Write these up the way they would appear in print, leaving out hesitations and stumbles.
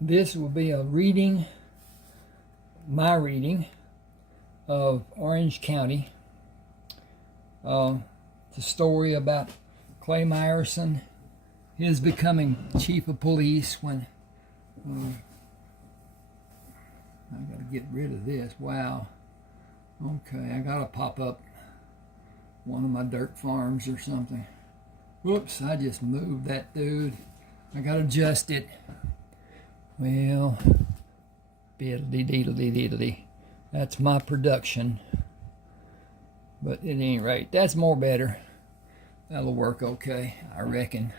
This will be a reading, my reading of Orange County. It's a story about Clay Myerson, his becoming chief of police when I gotta get rid of this. Wow. Okay, I gotta pop up one of my dirt farms or something. Whoops, I just moved that dude. I gotta adjust it. Well, biddly-deedly-deedly. That's my production. But at any rate, that's more better. That'll work okay, I reckon.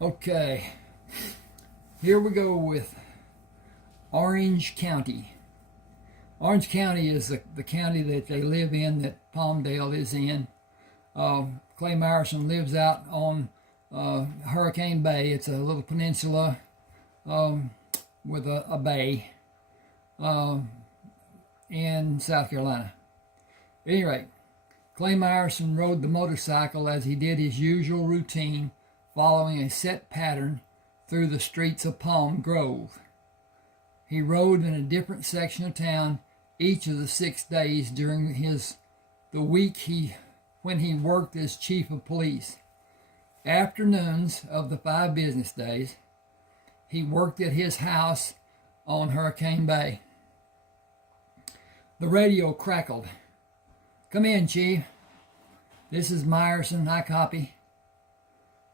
Okay, here we go with Orange County. Orange County is the county that they live in, that Palmdale is in. Clay Myerson lives out on Hurricane Bay. It's a little peninsula with a bay in South Carolina. At any rate, Clay Myerson rode the motorcycle as he did his usual routine, following a set pattern through the streets of Palm Grove. He rode in a different section of town each of the 6 days during the week when he worked as chief of police. Afternoons of the 5 business days, he worked at his house on Hurricane Bay. The radio crackled. "Come in, Chief. This is Myerson. I copy.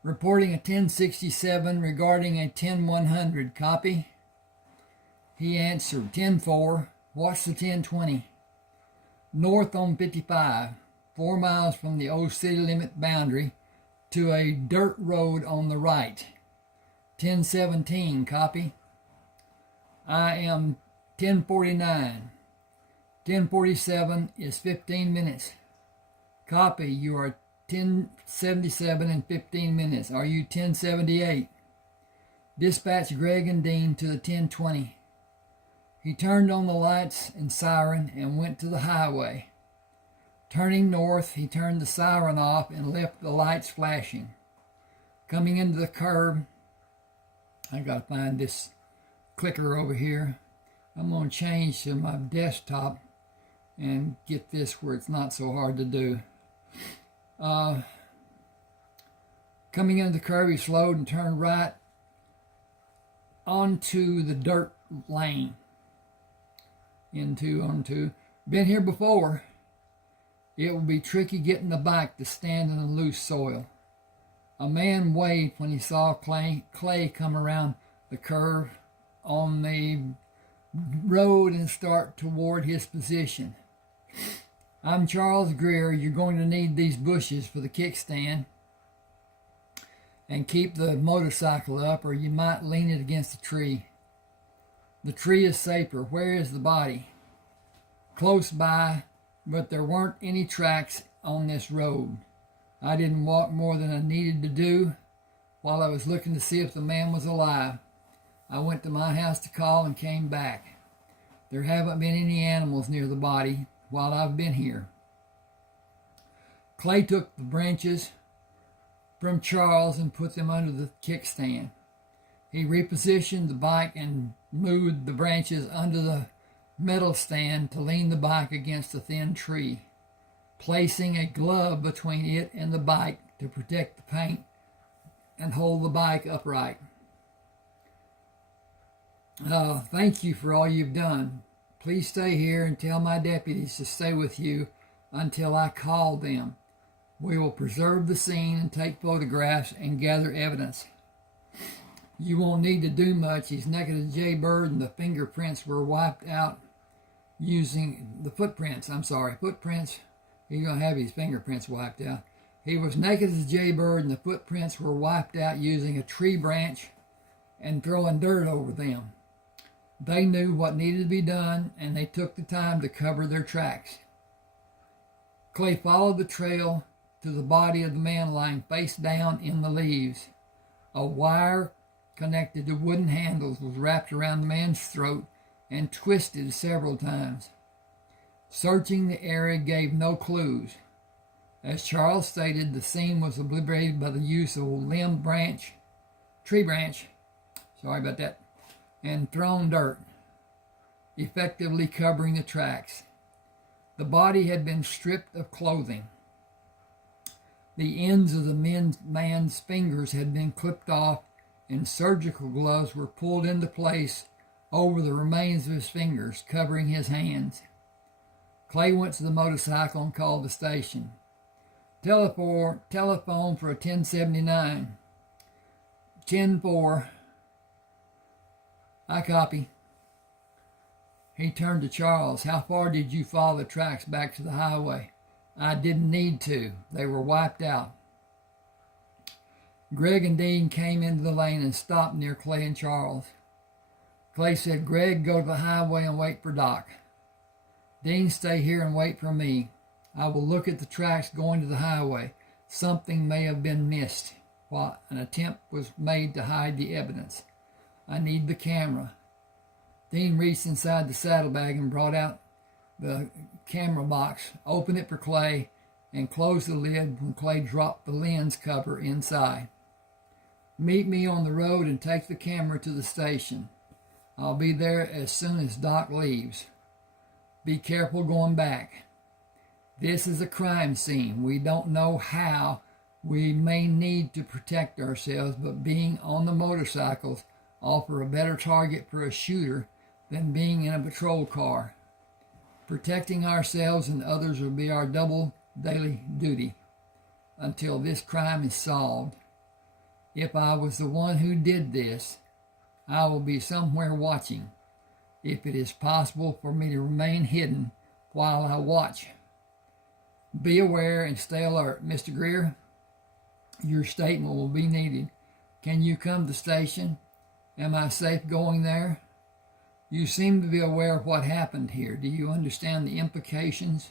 Reporting a 1067 regarding a 10100. Copy." He answered, 10-4. What's the 1020? North on 55, 4 miles from the old city limit boundary to a dirt road on the right. 1017, copy. I am 1049. 1047 is 15 minutes. Copy, you are 1077 in 15 minutes. Are you 1078? Dispatch Greg and Dean to the 1020. He turned on the lights and siren and went to the highway. Turning north, he turned the siren off and left the lights flashing. Coming into the curb, I gotta find this clicker over here. I'm gonna change to my desktop and get this where it's not so hard to do. Coming into the curb, he slowed and turned right onto the dirt lane. Onto. Been here before. It will be tricky getting the bike to stand in the loose soil. A man waved when he saw Clay come around the curve on the road and start toward his position. "I'm Charles Greer. You're going to need these bushes for the kickstand. And keep the motorcycle up, or you might lean it against a tree. The tree is safer. Where is the body?" "Close by, but there weren't any tracks on this road. I didn't walk more than I needed to do while I was looking to see if the man was alive. I went to my house to call and came back. There haven't been any animals near the body while I've been here." Clay took the branches from Charles and put them under the kickstand. He repositioned the bike and moved the branches under the metal stand to lean the bike against a thin tree, placing a glove between it and the bike to protect the paint and hold the bike upright. "Thank you for all you've done. Please stay here and tell my deputies to stay with you until I call them. We will preserve the scene and take photographs and gather evidence. You won't need to do much. He's naked as a jaybird and the footprints were wiped out using footprints. He's going to have his fingerprints wiped out. He was naked as a jaybird and the footprints were wiped out using a tree branch and throwing dirt over them. They knew what needed to be done and they took the time to cover their tracks." Clay followed the trail to the body of the man lying face down in the leaves. A wire connected to wooden handles was wrapped around the man's throat and twisted several times. Searching the area gave no clues. As Charles stated, the scene was obliterated by the use of a tree branch, sorry about that, and thrown dirt, effectively covering the tracks. The body had been stripped of clothing. The ends of the man's fingers had been clipped off, and surgical gloves were pulled into place over the remains of his fingers, covering his hands. Clay went to the motorcycle and called the station. Telephone for a 1079. 10-4. I copy. He turned to Charles. How far did you follow the tracks back to the highway? I didn't need to. They were wiped out. Greg and Dean came into the lane and stopped near Clay and Charles. Clay said, Greg, go to the highway and wait for Doc. Dean, stay here and wait for me. I will look at the tracks going to the highway. Something may have been missed while an attempt was made to hide the evidence. I need the camera. Dean reached inside the saddlebag and brought out the camera box, opened it for Clay, and closed the lid when Clay dropped the lens cover inside. Meet me on the road and take the camera to the station. I'll be there as soon as Doc leaves. Be careful going back. This is a crime scene. We don't know how we may need to protect ourselves, but being on the motorcycles offer a better target for a shooter than being in a patrol car. Protecting ourselves and others will be our double daily duty until this crime is solved. If I was the one who did this, I will be somewhere watching, if it is possible for me to remain hidden while I watch. Be aware and stay alert. Mr. Greer, your statement will be needed. Can you come to the station? Am I safe going there? You seem to be aware of what happened here. Do you understand the implications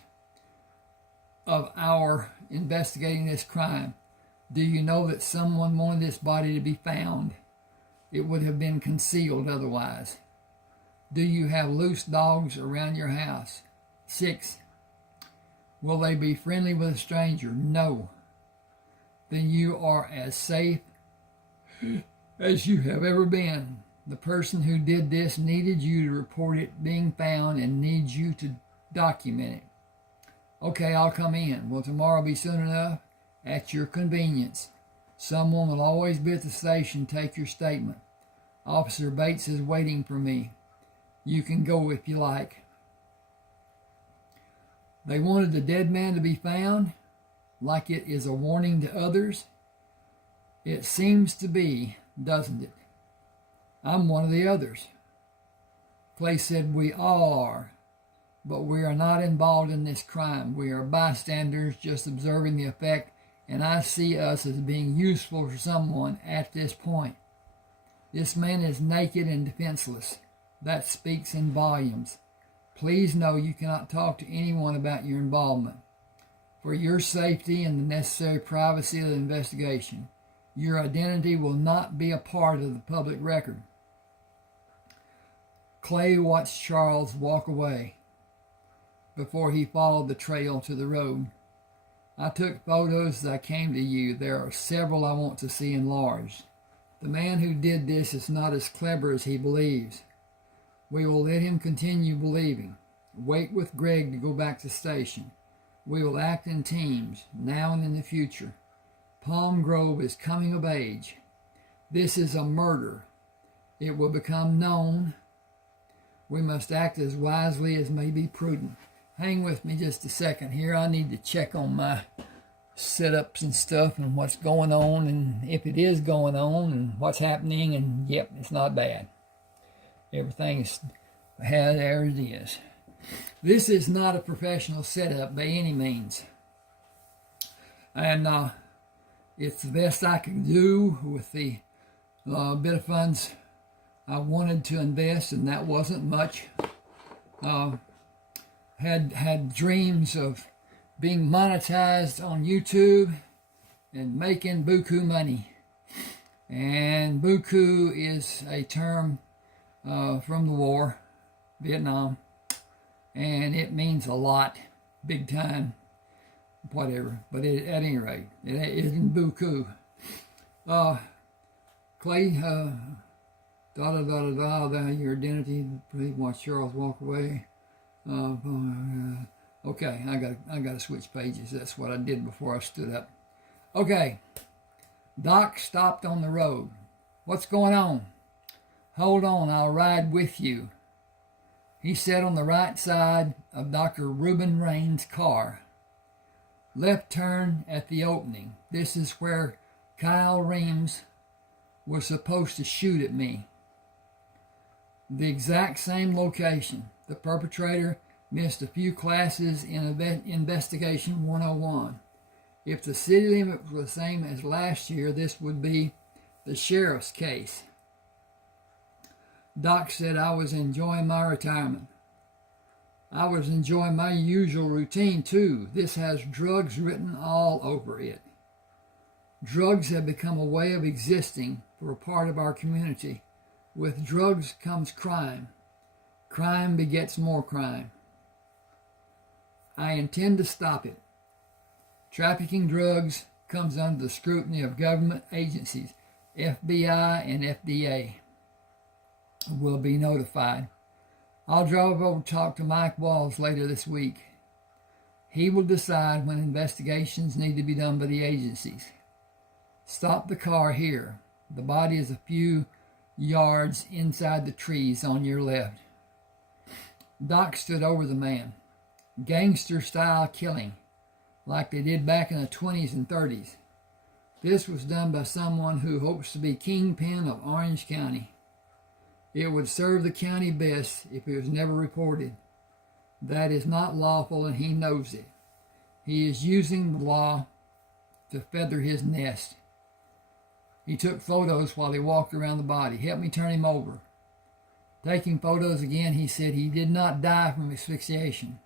of our investigating this crime? Do you know that someone wanted this body to be found? It would have been concealed otherwise. Do you have loose dogs around your house? 6. Will they be friendly with a stranger? No. Then you are as safe as you have ever been. The person who did this needed you to report it being found and needs you to document it. Okay, I'll come in. Will tomorrow be soon enough? At your convenience. Someone will always be at the station. Take your statement. Officer Bates is waiting for me. You can go if you like. They wanted the dead man to be found, like it is a warning to others. It seems to be, doesn't it? I'm one of the others. Clay said, we all are, but we are not involved in this crime. We are bystanders just observing the effect, and I see us as being useful for someone at this point. This man is naked and defenseless. That speaks in volumes. Please know you cannot talk to anyone about your involvement. For your safety and the necessary privacy of the investigation, your identity will not be a part of the public record. Clay watched Charles walk away before he followed the trail to the road. I took photos as I came to you. There are several I want to see enlarged. The man who did this is not as clever as he believes. We will let him continue believing. Wait with Greg to go back to the station. We will act in teams, now and in the future. Palm Grove is coming of age. This is a murder. It will become known. We must act as wisely as may be prudent. Hang with me just a second here. I need to check on my setups and stuff and what's going on and if it is going on and what's happening. And yep, it's not bad. Everything's there it is. This is not a professional setup by any means. And it's the best I can do with the bit of funds I wanted to invest, and that wasn't much. Had dreams of being monetized on YouTube and making buku money. And buku is a term from the war, Vietnam, and it means a lot, big time, whatever. But at any rate, it isn't buku. Clay Your identity. Please watch Charles walk away. Okay, I got to switch pages. That's what I did before I stood up. Okay. Doc stopped on the road. What's going on? Hold on, I'll ride with you. He sat on the right side of Dr. Reuben Rain's car. Left turn at the opening. This is where Kyle Reams was supposed to shoot at me. The exact same location. The perpetrator missed a few classes in Investigation 101. If the city limit was the same as last year, this would be the sheriff's case. Doc said I was enjoying my retirement. I was enjoying my usual routine too. This has drugs written all over it. Drugs have become a way of existing for a part of our community. With drugs comes crime. Crime begets more crime. I intend to stop it. Trafficking drugs comes under the scrutiny of government agencies. FBI and FDA will be notified. I'll drive over to talk to Mike Walls later this week. He will decide when investigations need to be done by the agencies. Stop the car here. The body is a few yards inside the trees on your left. Doc stood over the man. Gangster-style killing, like they did back in the 20s and 30s. This was done by someone who hopes to be kingpin of Orange County. It would serve the county best if it was never reported. That is not lawful, and he knows it. He is using the law to feather his nest. He took photos while he walked around the body. Help me turn him over. Taking photos again, he said he did not die from asphyxiation.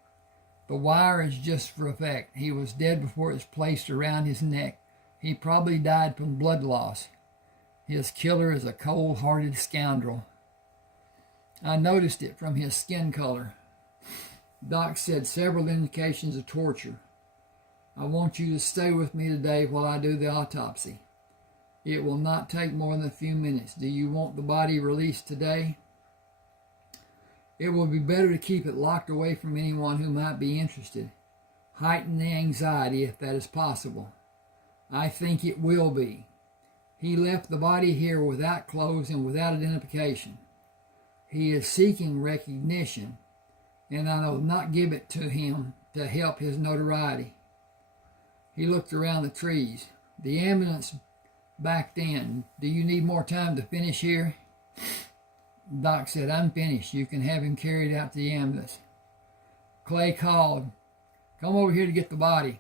The wire is just for effect. He was dead before it was placed around his neck. He probably died from blood loss. His killer is a cold-hearted scoundrel. I noticed it from his skin color. Doc said several indications of torture. I want you to stay with me today while I do the autopsy. It will not take more than a few minutes. Do you want the body released today? It will be better to keep it locked away from anyone who might be interested. Heighten the anxiety if that is possible. I think it will be. He left the body here without clothes and without identification. He is seeking recognition, and I will not give it to him to help his notoriety. He looked around the trees. The ambulance backed in. Do you need more time to finish here? Doc said, I'm finished. You can have him carried out to the ambulance. Clay called, come over here to get the body.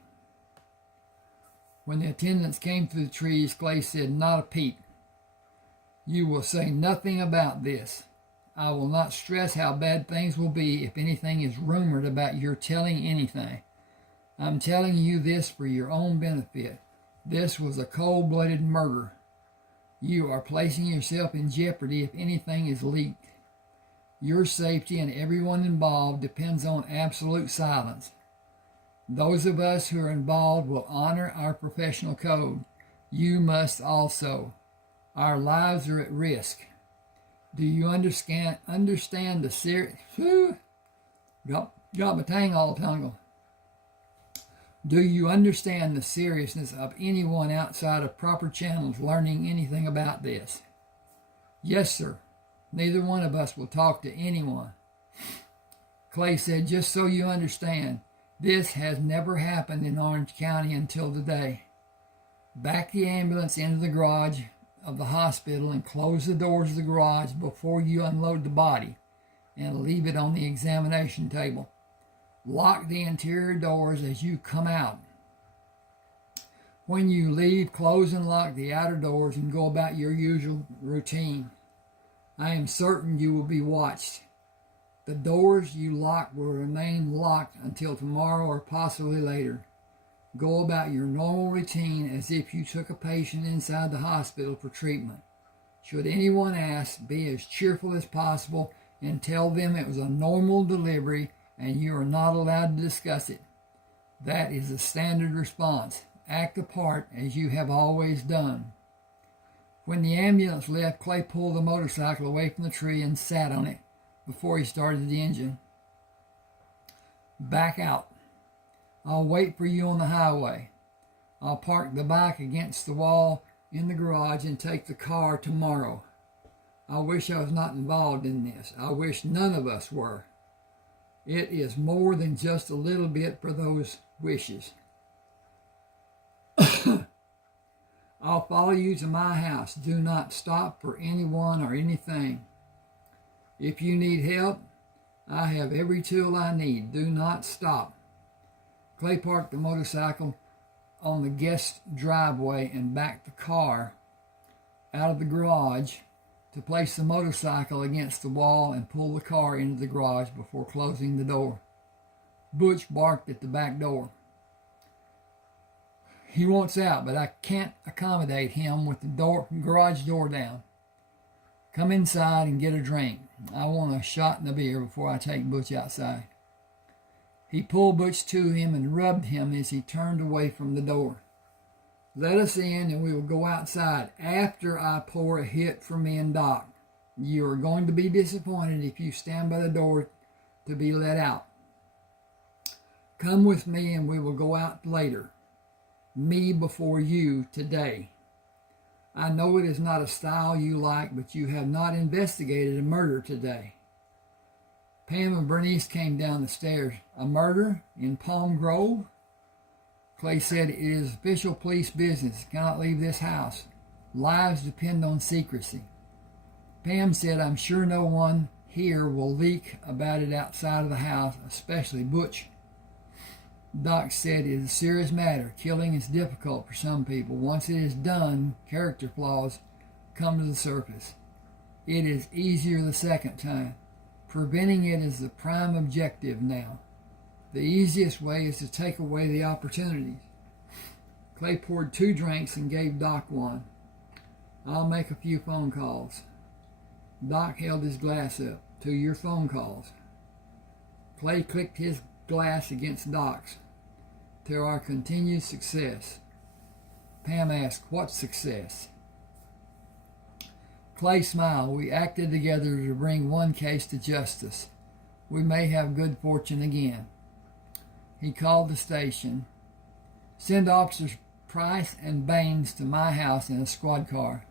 When the attendants came through the trees, Clay said, not a peep. You will say nothing about this. I will not stress how bad things will be if anything is rumored about your telling anything. I'm telling you this for your own benefit. This was a cold-blooded murder. You are placing yourself in jeopardy if anything is leaked. Your safety and everyone involved depends on absolute silence. Those of us who are involved will honor our professional code. You must also. Our lives are at risk. Do you understand the serious... Got my tang all tangled. Do you understand the seriousness of anyone outside of proper channels learning anything about this? Yes, sir. Neither one of us will talk to anyone. Clay said, just so you understand, this has never happened in Orange County until today. Back the ambulance into the garage of the hospital and close the doors of the garage before you unload the body and leave it on the examination table. Lock the interior doors as you come out. When you leave, close and lock the outer doors and go about your usual routine. I am certain you will be watched. The doors you lock will remain locked until tomorrow or possibly later. Go about your normal routine as if you took a patient inside the hospital for treatment. Should anyone ask, be as cheerful as possible and tell them it was a normal delivery and you are not allowed to discuss it. That is the standard response. Act the part as you have always done. When the ambulance left, Clay pulled the motorcycle away from the tree and sat on it before he started the engine. Back out. I'll wait for you on the highway. I'll park the bike against the wall in the garage and take the car tomorrow. I wish I was not involved in this. I wish none of us were. It is more than just a little bit for those wishes. I'll follow you to my house. Do not stop for anyone or anything. If you need help, I have every tool I need. Do not stop. Clay parked the motorcycle on the guest driveway and backed the car out of the garage to place the motorcycle against the wall and pull the car into the garage before closing the door. Butch barked at the back door. He wants out, but I can't accommodate him with the garage door down. Come inside and get a drink. I want a shot and a beer before I take Butch outside. He pulled Butch to him and rubbed him as he turned away from the door. Let us in and we will go outside after I pour a hit for me and Doc. You are going to be disappointed if you stand by the door to be let out. Come with me and we will go out later. Me before you today. I know it is not a style you like, but you have not investigated a murder today. Pam and Bernice came down the stairs. A murder in Palm Grove? Clay said, it is official police business. Cannot leave this house. Lives depend on secrecy. Pam said, I'm sure no one here will leak about it outside of the house, especially Butch. Doc said, it is a serious matter. Killing is difficult for some people. Once it is done, character flaws come to the surface. It is easier the second time. Preventing it is the prime objective now. The easiest way is to take away the opportunities. Clay poured 2 drinks and gave Doc one. I'll make a few phone calls. Doc held his glass up. To your phone calls. Clay clicked his glass against Doc's. To our continued success. Pam asked, what success? Clay smiled. We acted together to bring one case to justice. We may have good fortune again. He called the station. Send officers Price and Baines to my house in a squad car.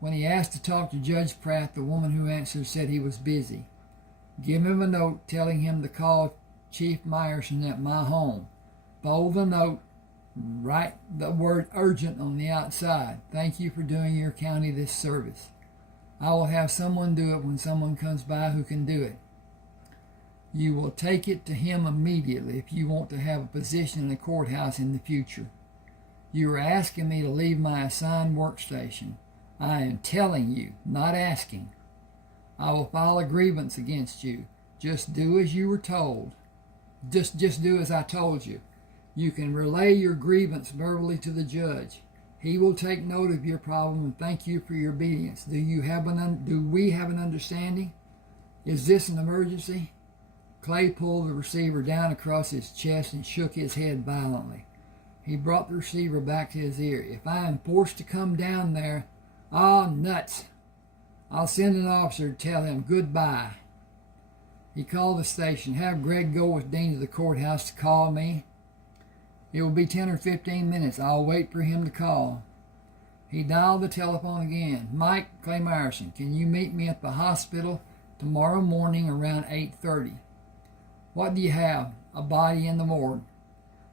When he asked to talk to Judge Pratt, the woman who answered said he was busy. Give him a note telling him to call Chief Myerson at my home. Fold the note. Write the word urgent on the outside. Thank you for doing your county this service. I will have someone do it when someone comes by who can do it. You will take it to him immediately if you want to have a position in the courthouse in the future. You are asking me to leave my assigned workstation. I am telling you, not asking. I will file a grievance against you. Just do as you were told. Just do as I told you. You can relay your grievance verbally to the judge. He will take note of your problem and thank you for your obedience. Do we have an understanding? Is this an emergency? Clay pulled the receiver down across his chest and shook his head violently. He brought the receiver back to his ear. If I am forced to come down there, nuts. I'll send an officer to tell him goodbye. He called the station. Have Greg go with Dean to the courthouse to call me. It will be 10 or 15 minutes. I'll wait for him to call. He dialed the telephone again. Mike, Clay Myerson, can you meet me at the hospital tomorrow morning around 8:30? What do you have? A body in the morgue.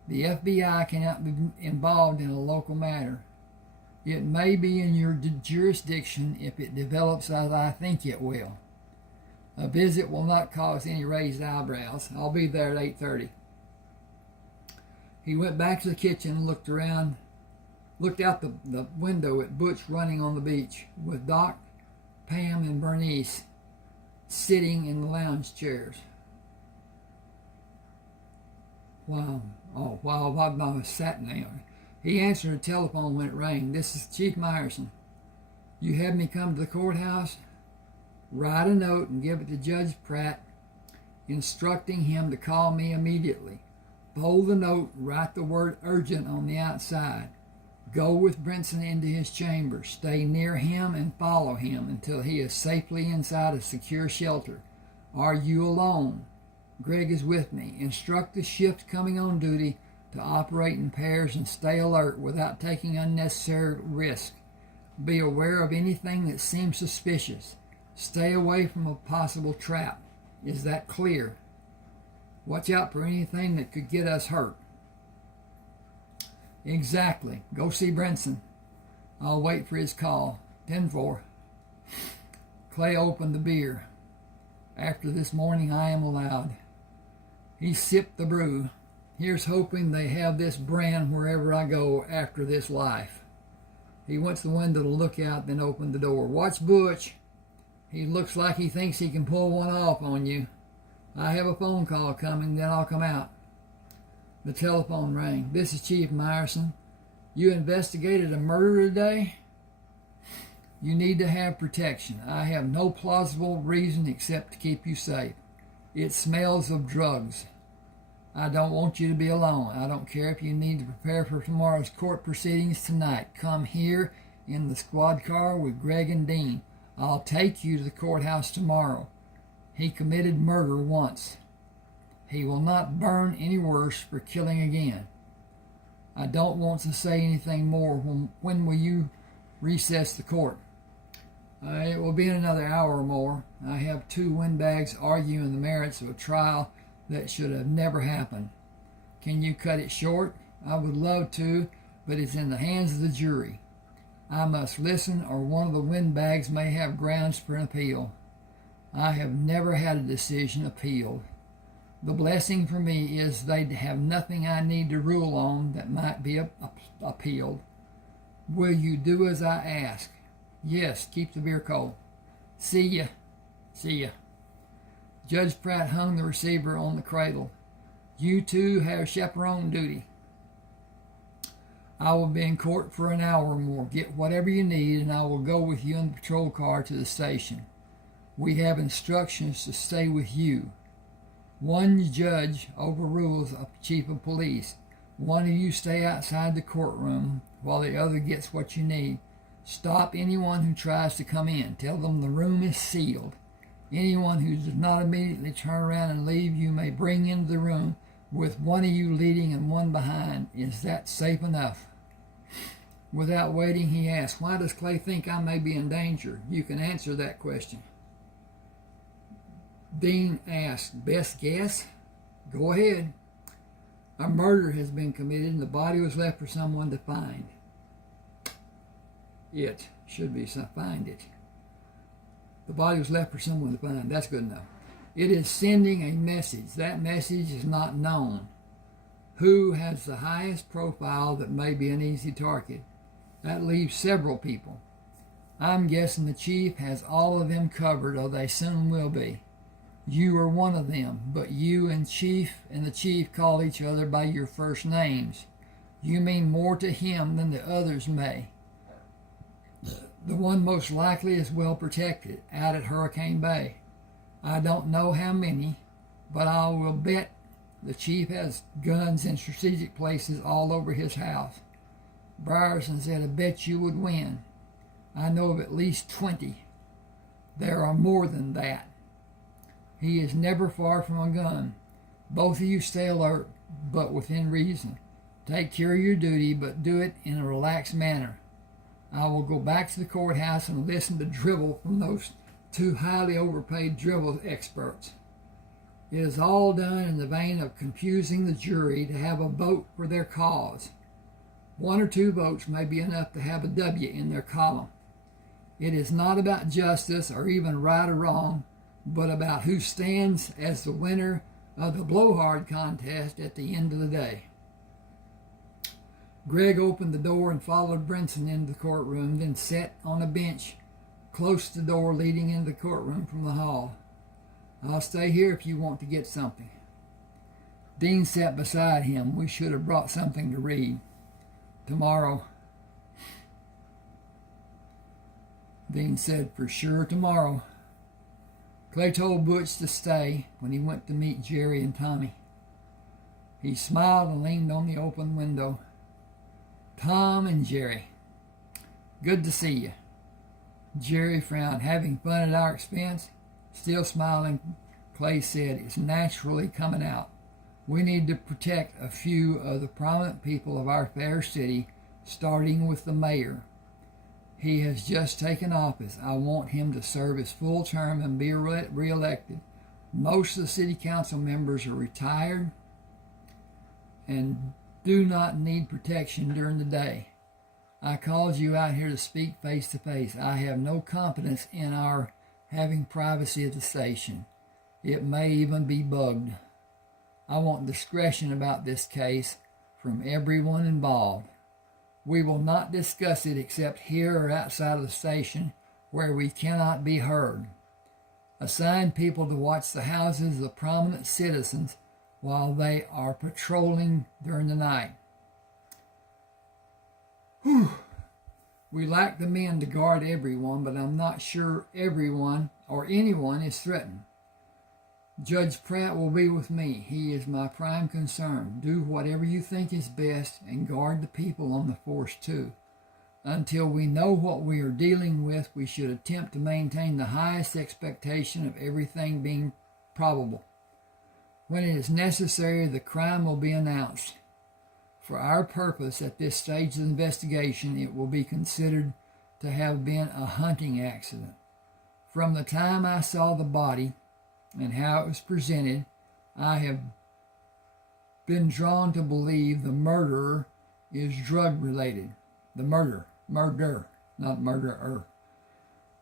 The FBI cannot be involved in a local matter. It may be in your jurisdiction if it develops as I think it will. A visit will not cause any raised eyebrows. I'll be there at 8:30. He went back to the kitchen and looked out the window at Butch running on the beach with Doc, Pam, and Bernice sitting in the lounge chairs. While Bob sat down. He answered the telephone when it rang. This is Chief Myerson. You had me come to the courthouse? Write a note and give it to Judge Pratt, instructing him to call me immediately. Fold the note and write the word urgent on the outside. Go with Brinson into his chamber. Stay near him and follow him until he is safely inside a secure shelter. Are you alone? Greg is with me. Instruct the shift coming on duty to operate in pairs and stay alert without taking unnecessary risk. Be aware of anything that seems suspicious. Stay away from a possible trap. Is that clear? Watch out for anything that could get us hurt. Exactly. Go see Brinson. I'll wait for his call. 10-4. Clay opened the beer. After this morning I am allowed. He sipped the brew. Here's hoping they have this brand wherever I go after this life. He went to the window to look out, then opened the door. Watch Butch. He looks like he thinks he can pull one off on you. I have a phone call coming, then I'll come out. The telephone rang. This is Chief Myerson. You investigated a murder today? You need to have protection. I have no plausible reason except to keep you safe. It smells of drugs. I don't want you to be alone. I don't care if you need to prepare for tomorrow's court proceedings tonight. Come here in the squad car with Greg and Dean. I'll take you to the courthouse tomorrow. He committed murder once. He will not burn any worse for killing again. I don't want to say anything more. When will you recess the court? It will be in another hour or more. I have 2 windbags arguing the merits of a trial that should have never happened. Can you cut it short? I would love to, but it's in the hands of the jury. I must listen, or one of the windbags may have grounds for an appeal. I have never had a decision appealed. The blessing for me is they have nothing I need to rule on that might be appealed. Will you do as I ask? Yes, keep the beer cold. See ya. See ya. Judge Pratt hung the receiver on the cradle. You two have chaperone duty. I will be in court for an hour or more. Get whatever you need, and I will go with you in the patrol car to the station. We have instructions to stay with you. One judge overrules a chief of police. One of you stay outside the courtroom while the other gets what you need. Stop anyone who tries to come in. Tell them the room is sealed. Anyone who does not immediately turn around and leave, you may bring into the room with one of you leading and one behind. Is that safe enough? Without waiting, he asked, why does Clay think I may be in danger? You can answer that question. Dean asked, best guess? Go ahead. A murder has been committed and the body was left for someone to find. It should be find it. The body was left for someone to find. That's good enough. It is sending a message. That message is not known. Who has the highest profile that may be an easy target? That leaves several people. I'm guessing the chief has all of them covered, or they soon will be. You are one of them, but you and the chief call each other by your first names. You mean more to him than the others may. The one most likely is well protected, out at Hurricane Bay. I don't know how many, but I will bet the chief has guns in strategic places all over his house. Myerson said, I bet you would win. I know of at least 20. There are more than that. He is never far from a gun. Both of you stay alert, but within reason. Take care of your duty, but do it in a relaxed manner. I will go back to the courthouse and listen to drivel from those 2 highly overpaid drivel experts. It is all done in the vein of confusing the jury to have a vote for their cause. 1 or 2 votes may be enough to have a W in their column. It is not about justice or even right or wrong, but about who stands as the winner of the blowhard contest at the end of the day. Greg opened the door and followed Brinson into the courtroom, then sat on a bench close to the door leading into the courtroom from the hall. I'll stay here if you want to get something. Dean sat beside him. We should have brought something to read. Tomorrow. Dean said, for sure tomorrow. Clay told Butch to stay when he went to meet Jerry and Tommy. He smiled and leaned on the open window. Tom and Jerry. Good to see you. Jerry frowned. Having fun at our expense? Still smiling, Clay said, it's naturally coming out. We need to protect a few of the prominent people of our fair city, starting with the mayor. He has just taken office. I want him to serve his full term and be reelected. Most of the city council members are retired and do not need protection during the day. I called you out here to speak face to face. I have no confidence in our having privacy at the station. It may even be bugged. I want discretion about this case from everyone involved. We will not discuss it except here or outside of the station where we cannot be heard. Assign people to watch the houses of prominent citizens while they are patrolling during the night. Whew. We lack the men to guard everyone, but I'm not sure everyone or anyone is threatened. Judge Pratt will be with me. He is my prime concern. Do whatever you think is best and guard the people on the force too. Until we know what we are dealing with, we should attempt to maintain the highest expectation of everything being probable. When it is necessary, the crime will be announced. For our purpose at this stage of the investigation, it will be considered to have been a hunting accident. From the time I saw the body and how it was presented, I have been drawn to believe the murderer is drug-related. The murder, not murderer.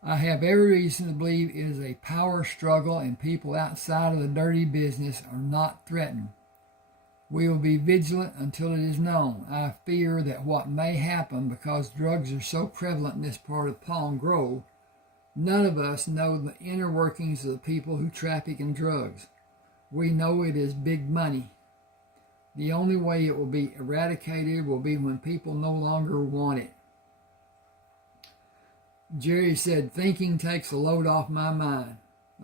I have every reason to believe it is a power struggle and people outside of the dirty business are not threatened. We will be vigilant until it is known. I fear that what may happen, because drugs are so prevalent in this part of Palm Grove, none of us know the inner workings of the people who traffic in drugs. We know it is big money. The only way it will be eradicated will be when people no longer want it. Jerry said, thinking takes a load off my mind.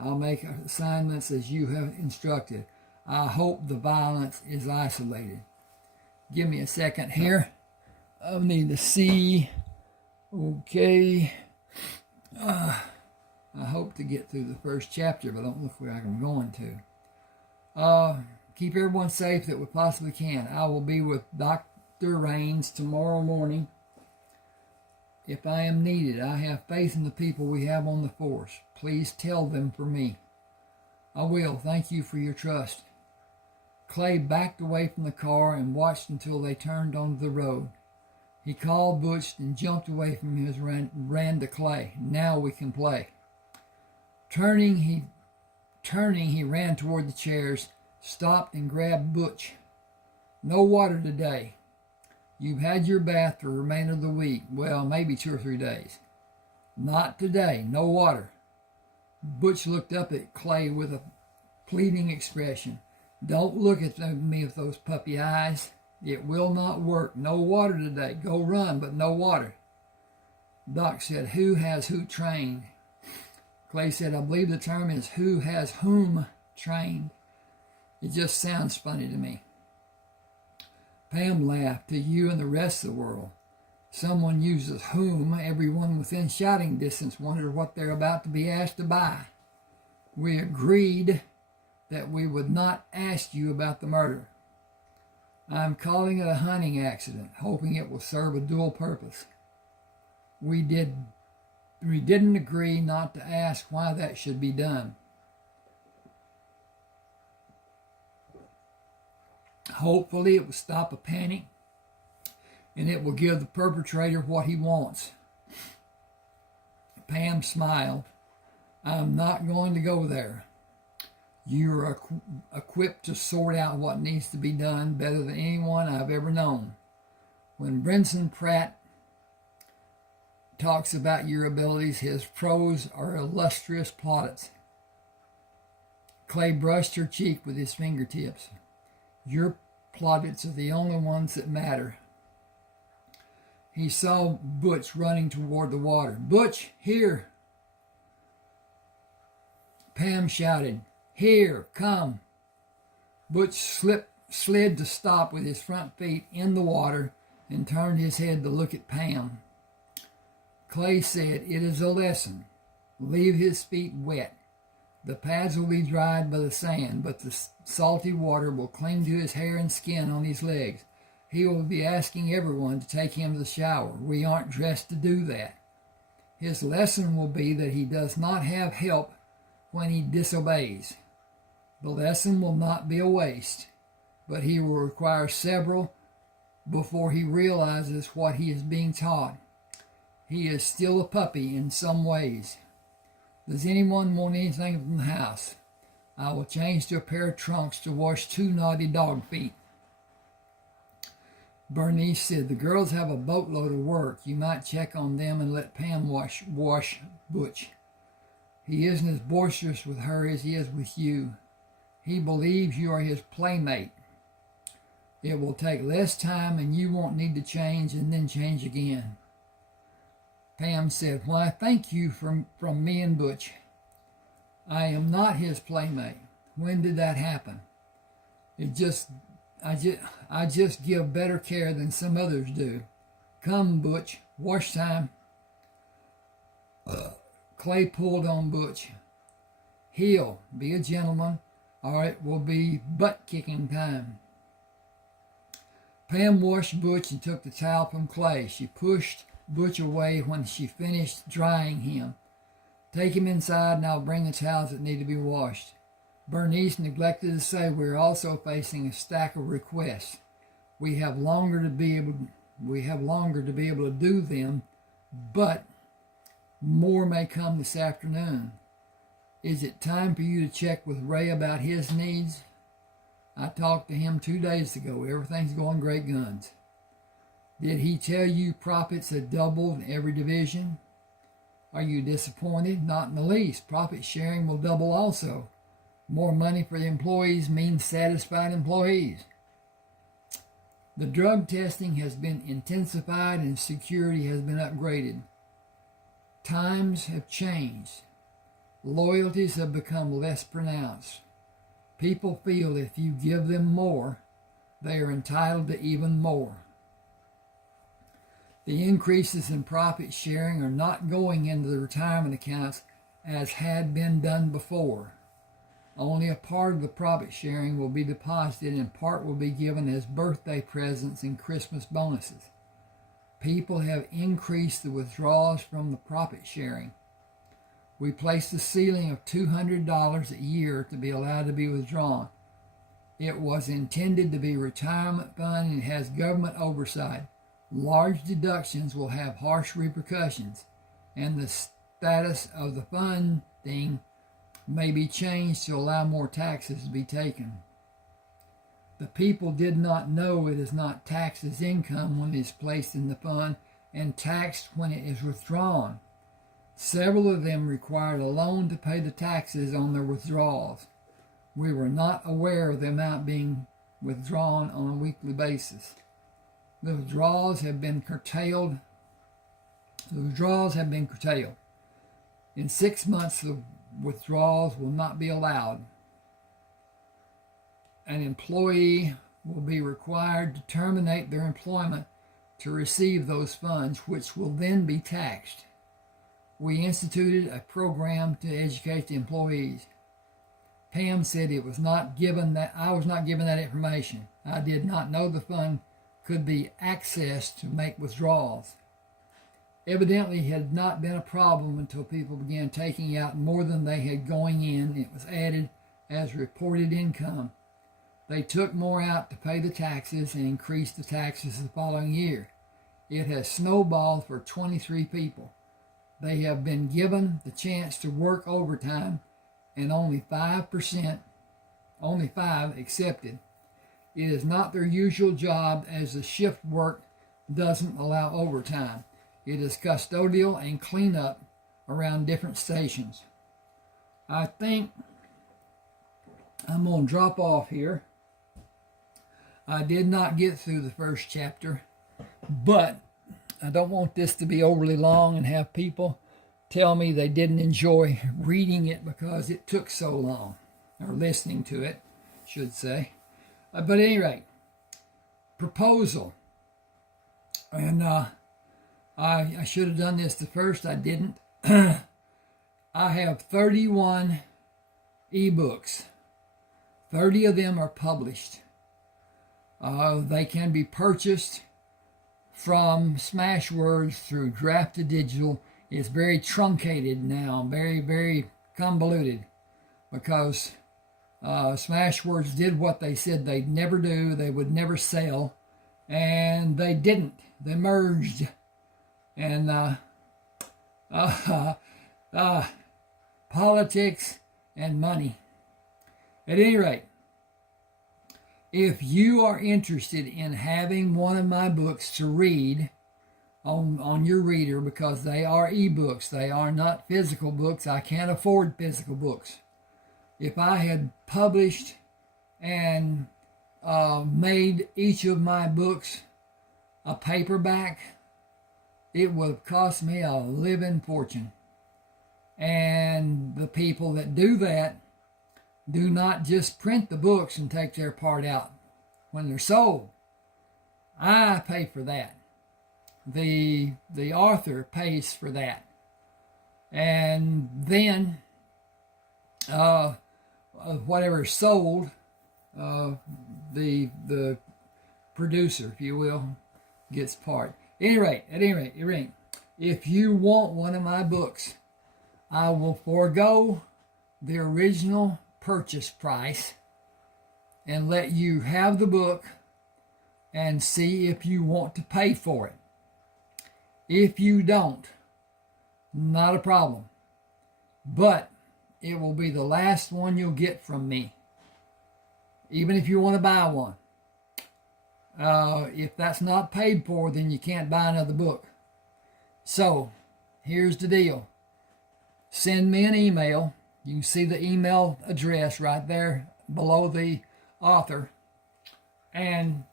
I'll make assignments as you have instructed. I hope the violence is isolated. Give me a second here. I need to see. Okay. I hope to get through the first chapter, but I don't look like I'm going to. Keep everyone safe that we possibly can. I will be with Dr. Raines tomorrow morning if I am needed. I have faith in the people we have on the force. Please tell them for me. I will. Thank you for your trust. Clay backed away from the car and watched until they turned onto the road. He called Butch and jumped away from him and ran to Clay. Now we can play. Turning, he ran toward the chairs, stopped and grabbed Butch. No water today. You've had your bath for the remainder of the week. Well, maybe 2 or 3 days. Not today. No water. Butch looked up at Clay with a pleading expression. Don't look at me with those puppy eyes. It will not work. No water today. Go run, but no water. Doc said, who has who trained? Clay said, I believe the term is who has whom trained. It just sounds funny to me. Pam laughed. To you and the rest of the world. Someone uses whom. Everyone within shouting distance wondered what they're about to be asked to buy. We agreed that we would not ask you about the murder. I'm calling it a hunting accident, hoping it will serve a dual purpose. We didn't agree not to ask why that should be done. Hopefully it will stop a panic and it will give the perpetrator what he wants. Pam smiled. I'm not going to go there. You are equipped to sort out what needs to be done better than anyone I've ever known. When Brenson Pratt talks about your abilities, his prose are illustrious plaudits. Clay brushed her cheek with his fingertips. Your plaudits are the only ones that matter. He saw Butch running toward the water. Butch, here! Pam shouted. Here, come. Butch slid to stop with his front feet in the water and turned his head to look at Pam. Clay said, "It is a lesson. Leave his feet wet. The pads will be dried by the sand, but the salty water will cling to his hair and skin on his legs. He will be asking everyone to take him to the shower. We aren't dressed to do that. His lesson will be that he does not have help when he disobeys. The lesson will not be a waste, but he will require several before he realizes what he is being taught. He is still a puppy in some ways. Does anyone want anything from the house? I will change to a pair of trunks to wash 2 naughty dog feet." Bernice said, "The girls have a boatload of work. You might check on them and let Pam wash Butch. He isn't as boisterous with her as he is with you. He believes you are his playmate. It will take less time and you won't need to change and then change again." Pam said, "Why, thank you from me and Butch. I am not his playmate. When did that happen? I just give better care than some others do. Come, Butch, wash time." Clay pulled on Butch. "Heel, be a gentleman, or it will be butt-kicking time." Pam washed Butch and took the towel from Clay. She pushed Butch away when she finished drying him. "Take him inside and I'll bring the towels that need to be washed." Bernice neglected to say we're also facing a stack of requests. We have longer to be able to do them, but more may come this afternoon. Is it time for you to check with Ray about his needs? I talked to him 2 days ago. Everything's going great guns. Did he tell you profits had doubled in every division? Are you disappointed? Not in the least. Profit sharing will double also. More money for the employees means satisfied employees. The drug testing has been intensified and security has been upgraded. Times have changed. Loyalties have become less pronounced. People feel if you give them more, they are entitled to even more. The increases in profit sharing are not going into the retirement accounts as had been done before. Only a part of the profit sharing will be deposited and part will be given as birthday presents and Christmas bonuses. People have increased the withdrawals from the profit sharing. We placed a ceiling of $200 a year to be allowed to be withdrawn. It was intended to be a retirement fund and has government oversight. Large deductions will have harsh repercussions, and the status of the funding may be changed to allow more taxes to be taken. The people did not know it is not taxed as income when it is placed in the fund and taxed when it is withdrawn. Several of them required a loan to pay the taxes on their withdrawals. We were not aware of the amount being withdrawn on a weekly basis. The withdrawals have been curtailed. In 6 months, the withdrawals will not be allowed. An employee will be required to terminate their employment to receive those funds, which will then be taxed. We instituted a program to educate the employees. Pam said I was not given that information. I did not know the fund could be accessed to make withdrawals. Evidently, it had not been a problem until people began taking out more than they had going in. It was added as reported income. They took more out to pay the taxes and increased the taxes the following year. It has snowballed for 23 people. They have been given the chance to work overtime, and only 5 accepted. It is not their usual job, as the shift work doesn't allow overtime. It is custodial and cleanup around different stations. I think I'm going to drop off here. I did not get through the first chapter, but I don't want this to be overly long and have people tell me they didn't enjoy reading it because it took so long, or listening to it, I should say. But at any rate, proposal. And I should have done this the first. I didn't. I have 31 eBooks. 30 of them are published. They can be purchased from Smashwords through Draft to Digital. It's very truncated now, very, very convoluted, because Smashwords did what they said they'd never do. They would never sell, and they didn't. They merged, and politics and money. At any rate, if you are interested in having one of my books to read on your reader, because they are ebooks, they are not physical books. I can't afford physical books. If I had published and made each of my books a paperback, it would have cost me a living fortune. And the people that do that do not just print the books and take their part out when they're sold. I pay for that. The author pays for that. And then whatever is sold, the producer, if you will, gets part. At any rate, if you want one of my books, I will forego the original purchase price and let you have the book and see if you want to pay for it. If you don't, not a problem. But it will be the last one you'll get from me, even if you want to buy one. If that's not paid for, then you can't buy another book. So, here's the deal. Send me an email. You can see the email address right there below the author. And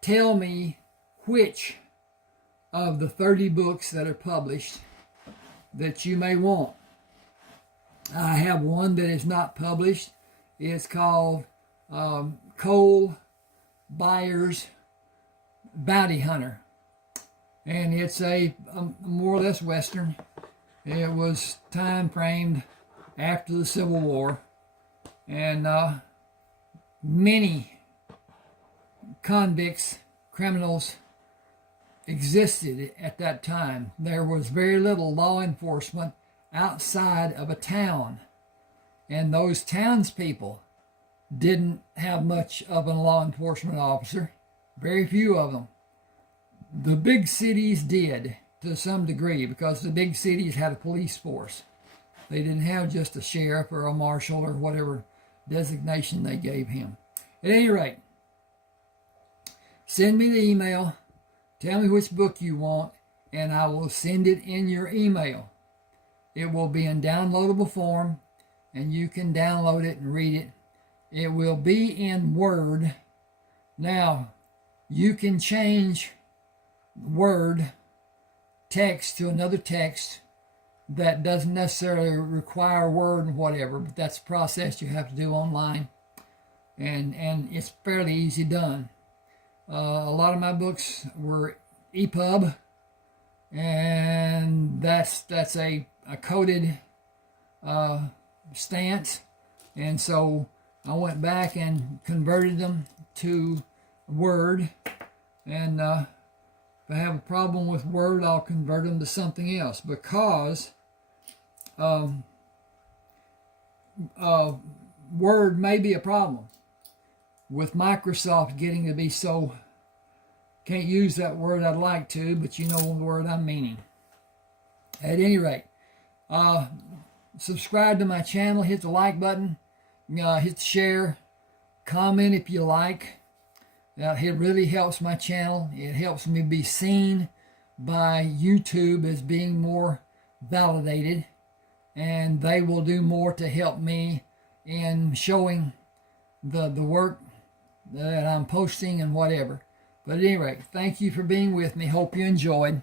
tell me which of the 30 books that are published that you may want. I have one that is not published. It's called Clay Myerson Bounty Hunter. And it's a more or less Western. It was time framed after the Civil War. And many convicts, criminals, existed at that time. There was very little law enforcement outside of a town. And those townspeople didn't have much of a law enforcement officer. Very few of them. The big cities did to some degree, because the big cities had a police force. They didn't have just a sheriff or a marshal or whatever designation they gave him. At any rate, send me the email. Tell me which book you want, and I will send it in your email. It will be in downloadable form, and you can download it and read it. It will be in Word. Now, you can change Word text to another text that doesn't necessarily require Word and whatever, but that's a process you have to do online, and it's fairly easy done. A lot of my books were EPUB, and that's a coded stance, and so I went back and converted them to Word, and if I have a problem with Word, I'll convert them to something else, because Word may be a problem with Microsoft getting to be so, can't use that word I'd like to, but you know the word I'm meaning. At any rate, subscribe to my channel, hit the like button, hit the share, comment if you like. It really helps my channel. It helps me be seen by YouTube as being more validated, and they will do more to help me in showing the work that I'm posting and whatever. But at any rate, thank you for being with me. Hope you enjoyed.